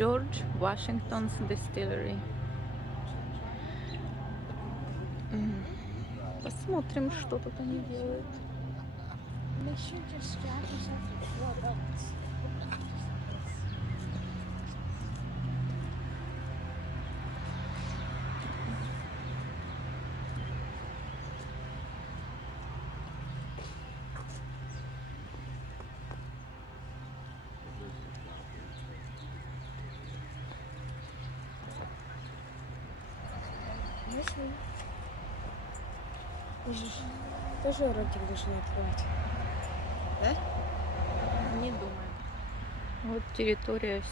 Джордж Вашингтон's Distillery. Посмотрим, что тут они делают. Тоже ротик должны открывать. Да? Не думаю. Вот территория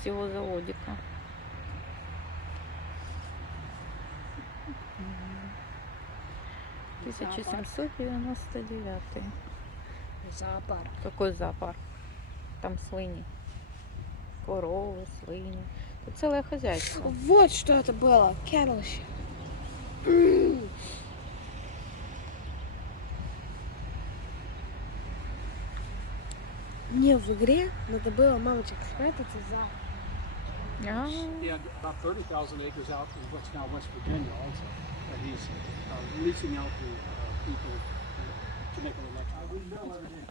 всего заводика. Зоопарк. 1799. Зоопарк. Какой зоопарк? Там свиньи. Коровы, свиньи. Тут целое хозяйство. Вот что это было. Карлище. Мне в игре надо было, мамочек, спрятаться за... He had about 30,000 acres out in what's now West Virginia also that he's leasing out to people to make an election. We know everything.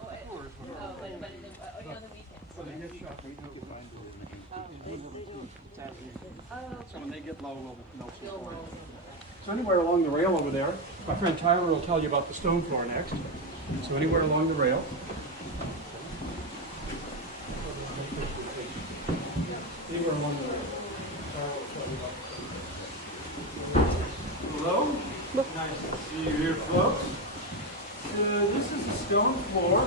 So when they get low, we'll know some more. So anywhere along the rail over there, my friend Tyler will tell you about the stone floor next. So anywhere along the rail. Anywhere along the rail. Hello. Nice to see you here, folks. This is the stone floor.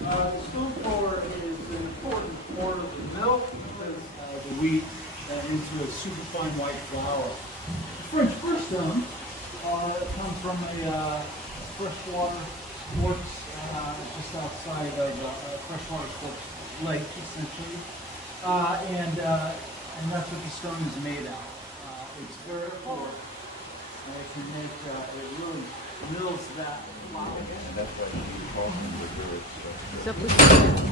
The stone floor is an important part of the milk because the wheat into a superfine white flour. French stone comes from a freshwater sports just outside of a freshwater sports lake, essentially, and that's what the stone is made out. It's very hard. It can make it really mills that flour. And that's why you call them the goods. Запустили.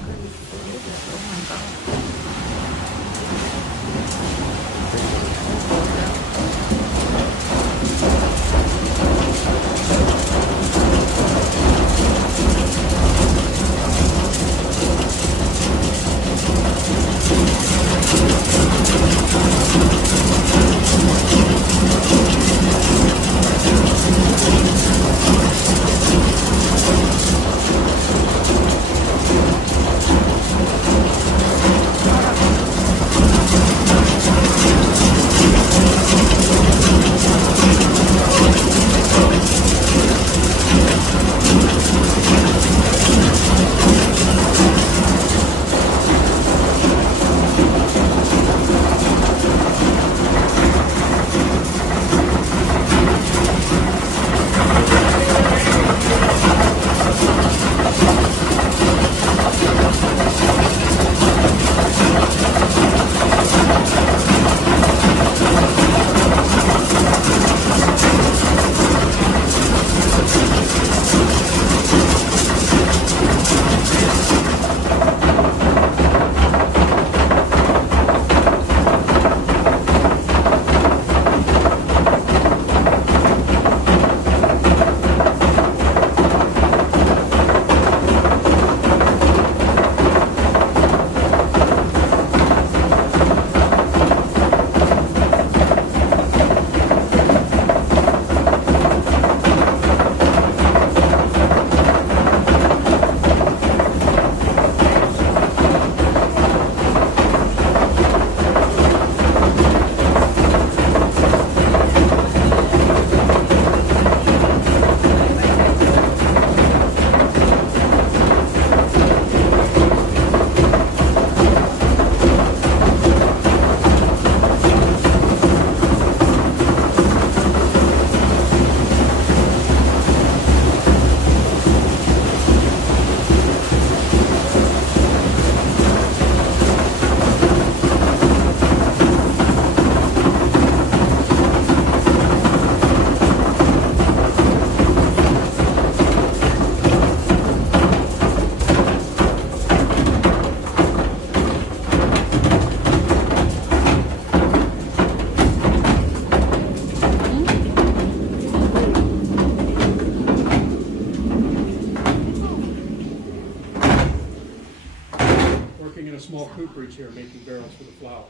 cooperage here making barrels for the flour.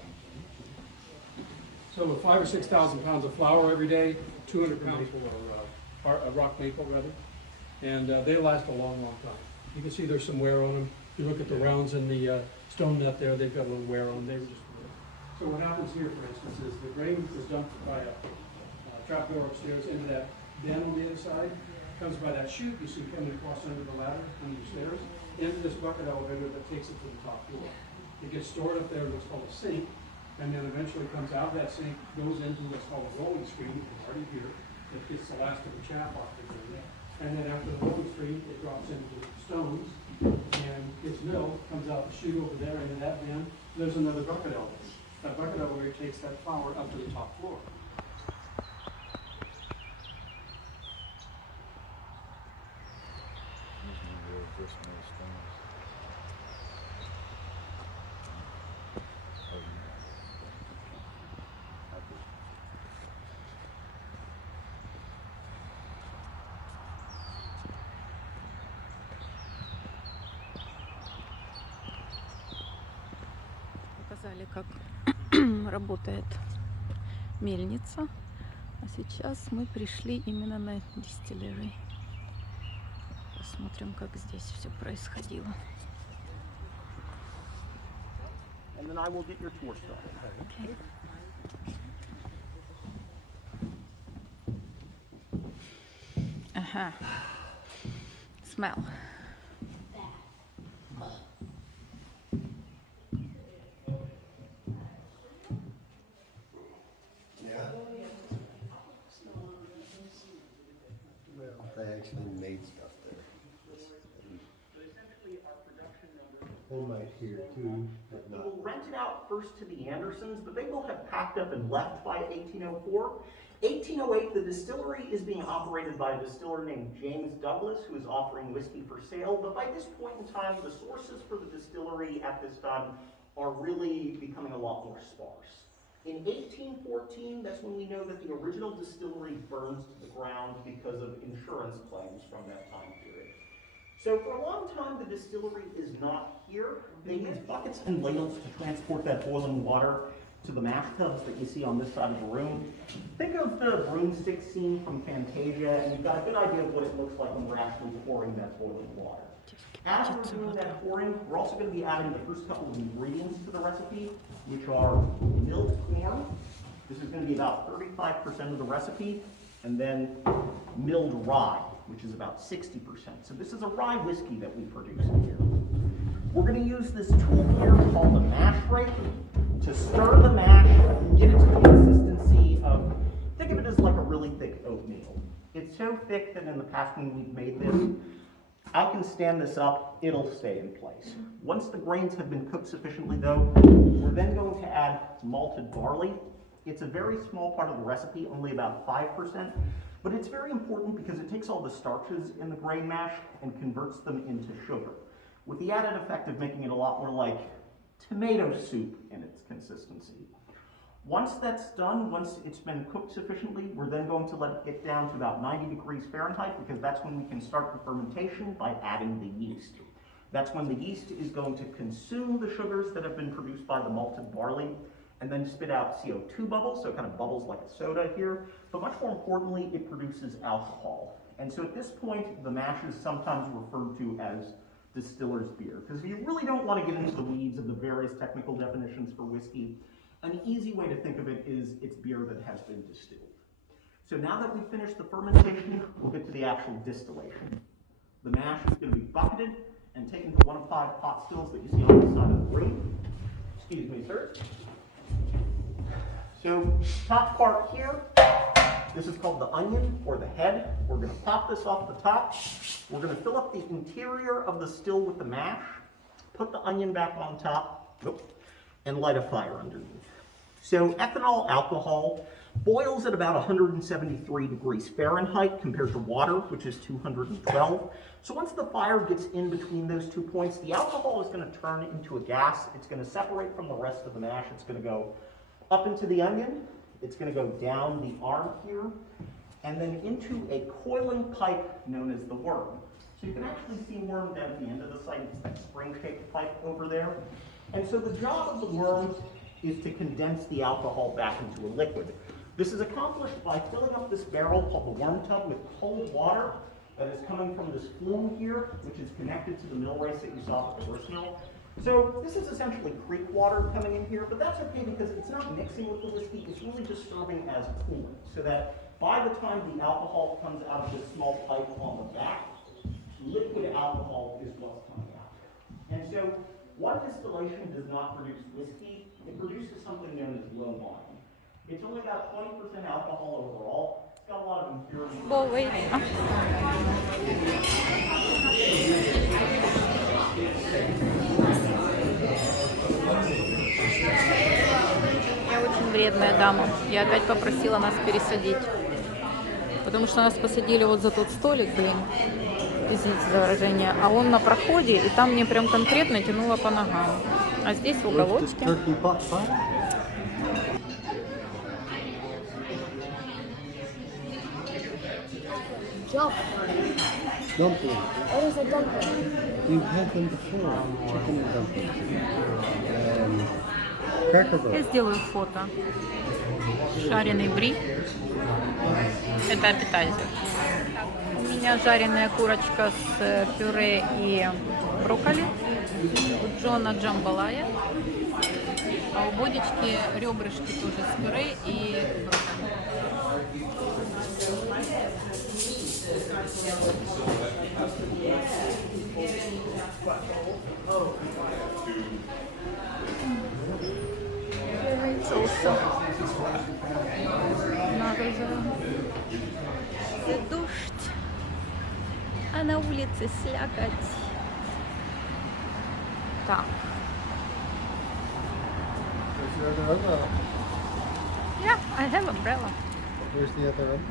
So with 5,000 or 6,000 pounds of flour every day, 200 pounds of rock maple rather, and they last a long, long time. You can see there's some wear on them. If you look at the rounds in the stone nut there, they've got a little wear on them. They were just. So what happens here, for instance, is the grain is dumped by a trapdoor upstairs into that bin on the other side, comes by that chute you see coming across under the ladder, under the stairs, into this bucket elevator that takes it to the top floor. It gets stored up there in what's called a sink, and then eventually comes out of that sink, goes into what's called a rolling stream, you can already hear, that gets the last of the chaff off the grain. And then after the rolling stream, it drops into stones, and gets milled, comes out the chute over there into that bin. There's another bucket elevator. That bucket elevator takes that flour up to the top floor. Показали, как работает мельница. А сейчас мы пришли именно на дистиллеры. Посмотрим, как здесь все происходило. And then I will get your tour started. Okay. Ага. Smell. They actually made stuff there. They might here too, but not. We'll rent it out first to the Andersons, but they will have packed up and left by 1804. 1808, the distillery is being operated by a distiller named James Douglas, who is offering whiskey for sale. But by this point in time, the sources for the distillery at this time are really becoming a lot more sparse. In 1814, that's when we know that the original distillery burns to the ground because of insurance claims from that time period. So for a long time, the distillery is not here. They use buckets and ladles to transport that boiling water to the mash tubs that you see on this side of the room. Think of the broomstick scene from Fantasia, and you've got a good idea of what it looks like when we're actually pouring that boiling water. As we're doing that pouring, we're also going to be adding the first couple of ingredients to the recipe, which are milled corn. This is going to be about 35% of the recipe, and then milled rye, which is about 60%. So this is a rye whiskey that we produce here. We're going to use this tool here called the mash rake to stir the mash and get it to the consistency of, think of it as like a really thick oatmeal. It's so thick that in the past when we've made this, I can stand this up, it'll stay in place. Once the grains have been cooked sufficiently though, we're then going to add malted barley. It's a very small part of the recipe, only about 5%, but it's very important because it takes all the starches in the grain mash and converts them into sugar, with the added effect of making it a lot more like tomato soup in its consistency. Once that's done, once it's been cooked sufficiently, we're then going to let it get down to about 90 degrees Fahrenheit because that's when we can start the fermentation by adding the yeast. That's when the yeast is going to consume the sugars that have been produced by the malted barley and then spit out CO2 bubbles, so it kind of bubbles like a soda here, but much more importantly, it produces alcohol. And so at this point, the mash is sometimes referred to as distiller's beer, because if you really don't want to get into the weeds of the various technical definitions for whiskey, an easy way to think of it is it's beer that has been distilled. So now that we've finished the fermentation, we'll get to the actual distillation. The mash is going to be bucketed and taken to one of 5 pot stills that you see on the side of the room. Excuse me, sir. So top part here, this is called the onion or the head. We're going to pop this off the top. We're going to fill up the interior of the still with the mash, put the onion back on top, and light a fire underneath. So ethanol alcohol boils at about 173 degrees Fahrenheit compared to water, which is 212. So once the fire gets in between those 2 points, the alcohol is going to turn into a gas. It's going to separate from the rest of the mash. It's going to go up into the onion. It's going to go down the arm here, and then into a coiling pipe known as the worm. So you can actually see worm down at the end of the site. It's that spring-shaped pipe over there. And so the job of the worm is to condense the alcohol back into a liquid. This is accomplished by filling up this barrel called the worm tub with cold water that is coming from this flume here, which is connected to the mill race that you saw at the Gristmill. So this is essentially creek water coming in here, but that's okay because it's not mixing with the whiskey, it's really just serving as coolant, so that by the time the alcohol comes out of this small pipe on the back, liquid alcohol is what's coming out. And so one distillation does not produce whiskey, it produces something known as low wine. It's only about 20% alcohol overall. It's got a lot of impurities. Well, wait. Я очень вредная дама. Я опять попросила нас пересадить. Потому что нас посадили вот за тот столик, блин. Извините за выражение. А он на проходе, и там мне прям конкретно тянуло по ногам. А здесь в уголочке. Jump. Dumpling. What is a dumpling? You've had them before. Chicken dumplings. Cracker Я Barrel. сделаю фото. Жареный бри. Это аппетайзер. У меня жареная курочка с пюре и брокколи. У Джона джамбалая. А у Бодечки ребрышки тоже с пюре и брокколи. Дождь, а на улице слякоть. Так. Yeah, I have umbrella. Where's the other one?